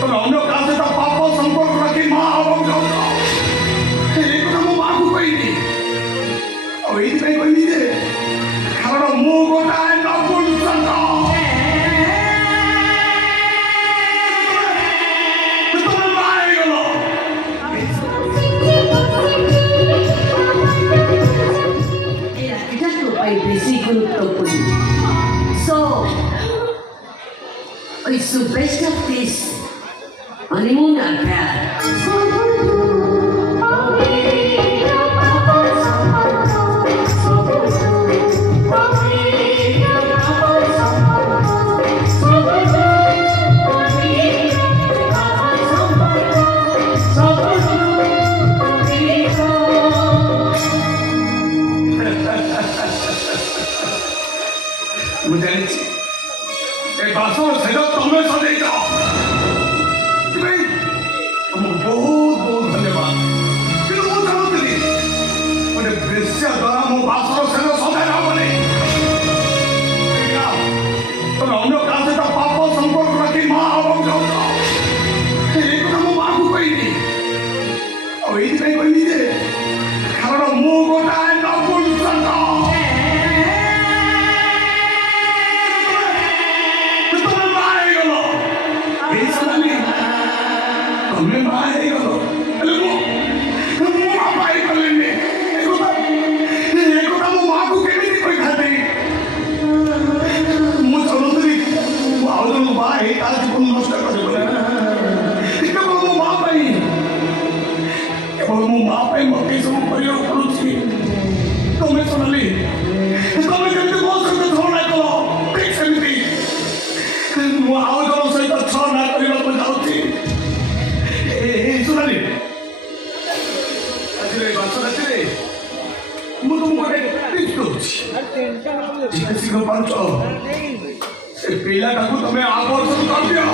ତମେ ଅନ୍ୟ କାହା ସହିତ ପାପ ସମ୍ପର୍କ ରଖି ମା ହବାକୁ ଚାହୁଁଛ। ଏ କଥା ମୋ ମାଆକୁ କହିନି। ଆଉ ଏଇଥିପାଇଁ କହିନି ଯେ କାରଣ ମୁଁ ଗୋଟାଏ ନପୁଂସକ। ତମେ ମା ହେଇଗଲ। এটা তো পাই বেশি গুরুত্বপূর্ণ। So, it's the best of this honeymoon affair. ମୁଁ ଜାଣିଛି ଏ ବାସର ସେଜ ତମେ ସଜେଇଛ। ସେଥିପାଇଁ ତମକୁ ବହୁତ ବହୁତ ଧନ୍ୟବାଦ। କିନ୍ତୁ ମୁଁ ଚାହୁଁଥିଲି ଗୋଟେ ବେଶ୍ୟା ଦ୍ୱାରା ମୋ ବାସର ସେଜ ସଜାଇ ହବନି। ତମେ ଅନ୍ୟ କାହା ସହିତ ପାପ ସମ୍ପର୍କ ରଖି ମା ହବାକୁ ଚାହୁଁଛ। ଏ କଥା ମୋ ମାଆକୁ କହିନି। ଆଉ ଏଇଥିପାଇଁ କହିନି ଯେ କାରଣ ମୁଁ ଗୋଟାଏ ନପୁଂସକ। ତମେ ମା ହେଇଗଲ। ହେଲେ ମୁଁ ବାପା ହେଇପାରିଲିନି। ଏ କଥା ମୋ ମାଆକୁ କେମିତି କହିଥାନ୍ତି? ମୁଁ ଚାହୁଁଥିଲି ମୁଁ ଆଉ ଜଣକୁ ବାହା ହେଇ ତା ଜୀବନ ନଷ୍ଟ କରିବ। କେବଳ ମୋ ମା ପାଇଁ, କେବଳ ମୋ ମା ପାଇଁ ମତେ ସବୁ କରିବାକୁ ପଡୁଛି। ତମେ ଶୁଣିଲି ତମେ ଯେମିତି ମୋ ସହିତ ଛଳନା କଲ, ଠିକ ସେମିତି ମୁଁ ଆଉ ଜଣ ସହିତ ଛଳନା କରିବାକୁ ଯାଉଛି। ଶୁଣାଲି ରାତିରେ ମୁଁ ତମକୁ ଗୋଟେ ଟିପ୍ସ ଦଉଛି। ଯେତେ ଶୀଘ୍ର ପାରୁଛ ସେ ପିଲାଟାକୁ ତମେ ଆବର୍ଜନ କରିଦିଅ।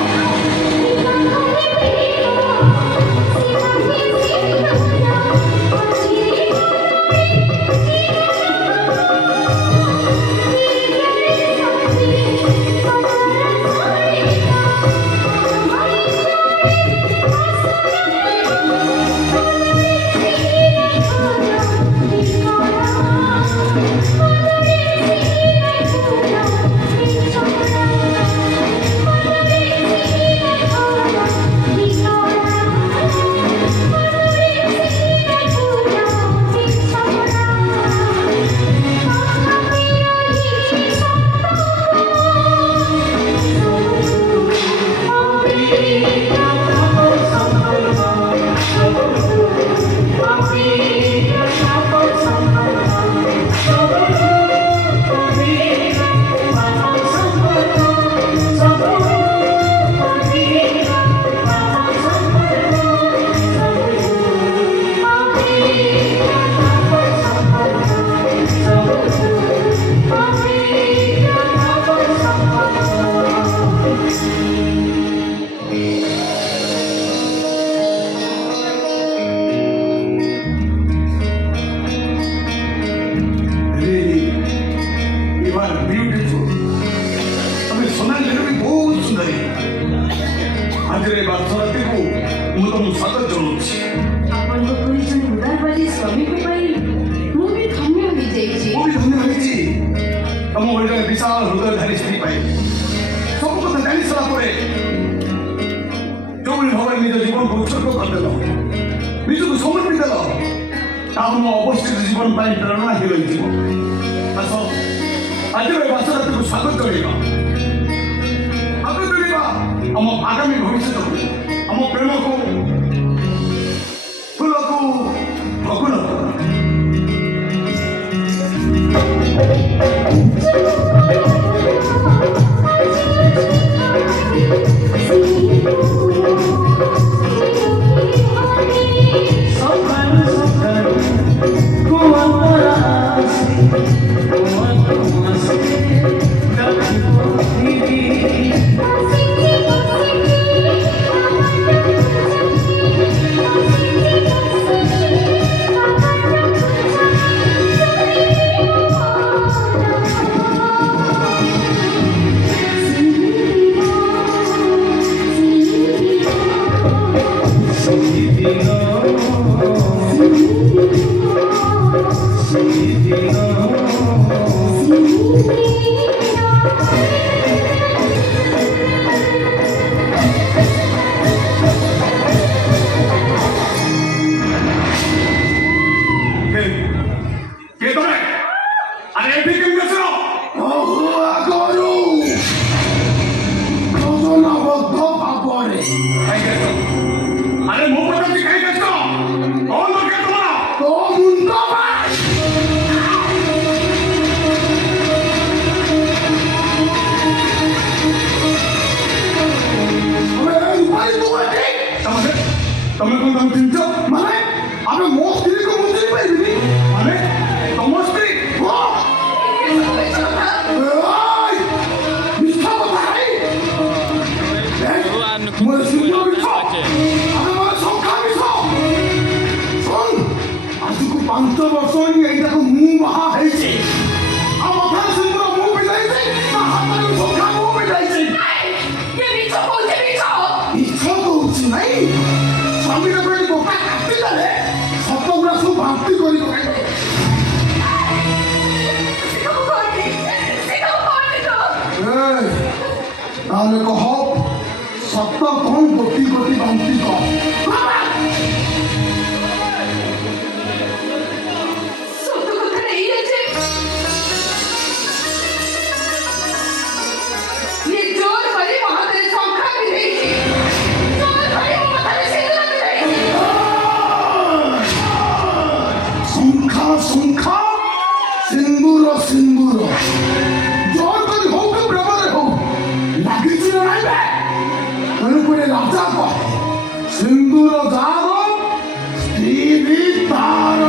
ଆଜିର ବାର୍ତ୍ତାଳାପକୁ ମୁଁ ତମକୁ ସ୍ୱାଗତ ଜଣାଉଛି। ଆପଣଙ୍କ ପରି ଜଣେ ଉଦାରବାଦୀ ସ୍ୱାମୀଙ୍କ ପାଇଁ ମୁଁ ବି ଧନ୍ୟ ହୋଇଯାଇଛି। ମୁଁ ବି ଧନ୍ୟ ହୋଇଛି ତମ ଭଳି ଜଣେ ବିଶାଳ ହୃଦୟଧାରୀ ସ୍ତ୍ରୀ ପାଇଁ। ସବୁ କଥା ଜାଣି ସାରିଲା ପରେ ଯୋଉଭଳି ଭାବରେ ନିଜ ଜୀବନକୁ ଉତ୍ସର୍ଗ କରିଦେଲ, ନିଜକୁ ସମର୍ପି ଦେଲ, ତାହା ମୋ ଅବଶିଷ୍ଟ ଜୀବନ ପାଇଁ ପ୍ରେରଣା ହୋଇ ରହିଯିବ। ଆସ ଆଜିର ଏ ବାର୍ତ୍ତାଳାପକୁ ସ୍ୱାଗତ ଜଣାଇବା। ଆମ ଆଗାମୀ ଭବିଷ୍ୟତକୁ, ଆମ ପ୍ରେମକୁ, ଫୁଲକୁ ଫଗୁଣକୁ काय करतो अरे मो प्रकारची काय करतो कोण बघे तुम्हाला तो मुंडा बाय अरे उपाय तू आहे તમે કોણ તમે ચિંતો મને આપણે મોસ કરી કો મુંડી પાઈ મને તમોસ કરી ઓ ઓય મિસ્ટા બતાઈ મને સુજો વિચો આપણે મને સંખા વિચો સોન આજકુ 5 વર્ષોની એટાકો મુ મહા ହେଇଛି આ મથા સિંગરો મુ બિલાઈ છે તા હાથରେ સંખા મુ બિલાઈ છે કે વિચો કોજે વિચો કોજે નહીં ସ୍ୱାମୀର ପାଇଁ ଗୋଟା କାଟିଦେଲେ ସତଗୁଡ଼ା ସବୁ ବାନ୍ତି କରି ତାହେଲେ କହ ସତ କଣ ଗୋଟି ଗୋଟି ବାନ୍ତି କହ সংখ্যা সিন্দুর সিন্দুর জোর করে হোক ব্রহ্মরে হোক লাগিছিল নাইবে তেণুকরে রাজা কহ সিন্দুর যার স্ত্রী বি তার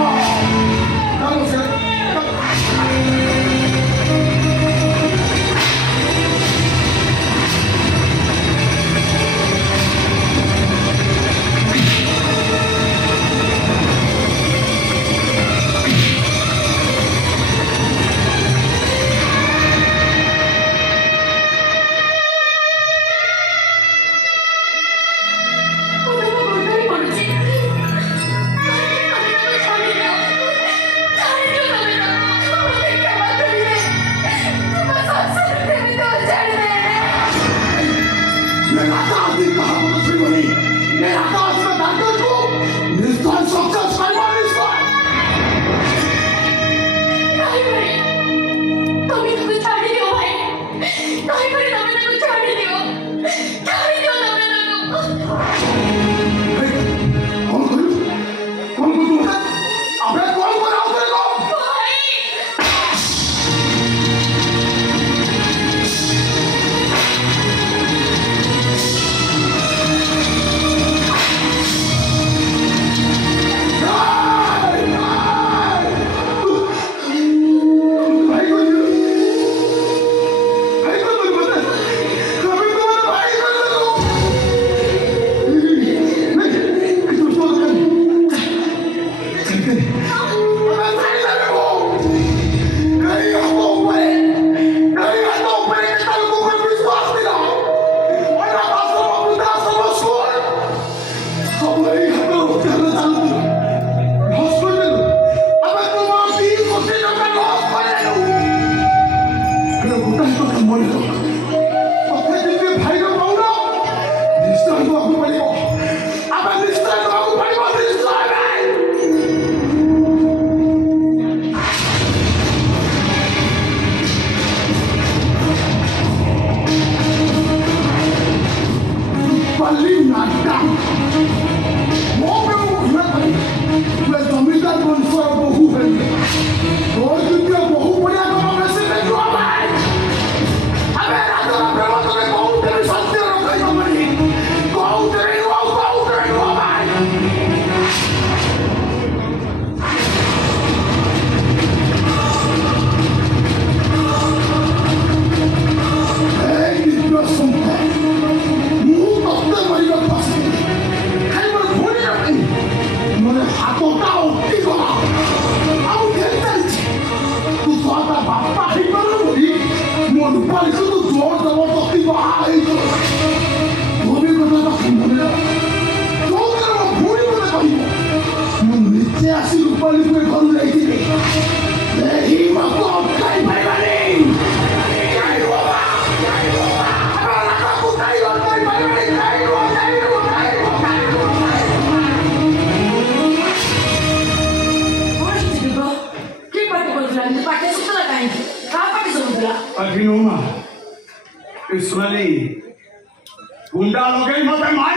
गुंडा लोग मत मार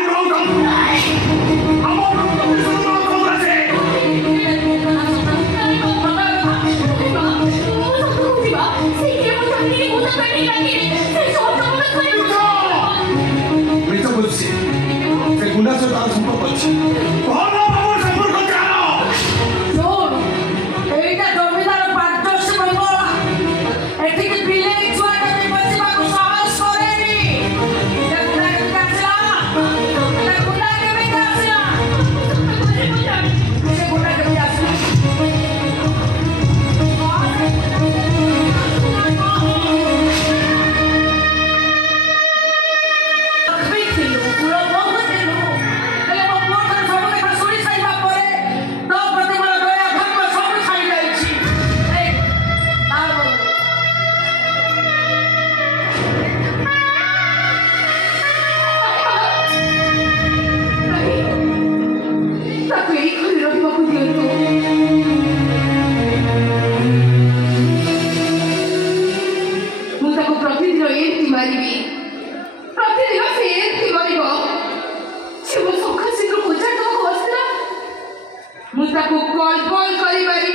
ଗୁଣ୍ଡା ସହିତ ତାର ସମ୍ପର୍କ ଅଛି। କଣ ବାବୁ ସମ୍ପର୍କ ଚାଲ? ଶୁଣ, ଏଇଟା ଜମିଦାର ପାଠ୍ୟସି ବଙ୍ଗଳା। ଏଠିକି ବିଲେଇ ଛୁଆଟା ବି ବସିବାକୁ ସାହସ କରେନି। ଏ ଗୁଣ୍ଡା କେମିତି ଆସିଲା? ଏ ଗୁଣ୍ଡା କେମିତି ଆସିଲା? ସେ ଗୁଣ୍ଡା କେମିତି ଆସିଲା? ପ୍ରତିଦିନ ଏମିତି ମାରିବି, ପ୍ରତିଦିନ ସେ ଏମିତି କରିବ। ସେ ମୋ ସଖା ଶୀଘ୍ର ପୂଜା ଦେବାକୁ ଆସିଥିଲା। ମୁଁ ତାକୁ କଲ୍ କରିପାରିବି।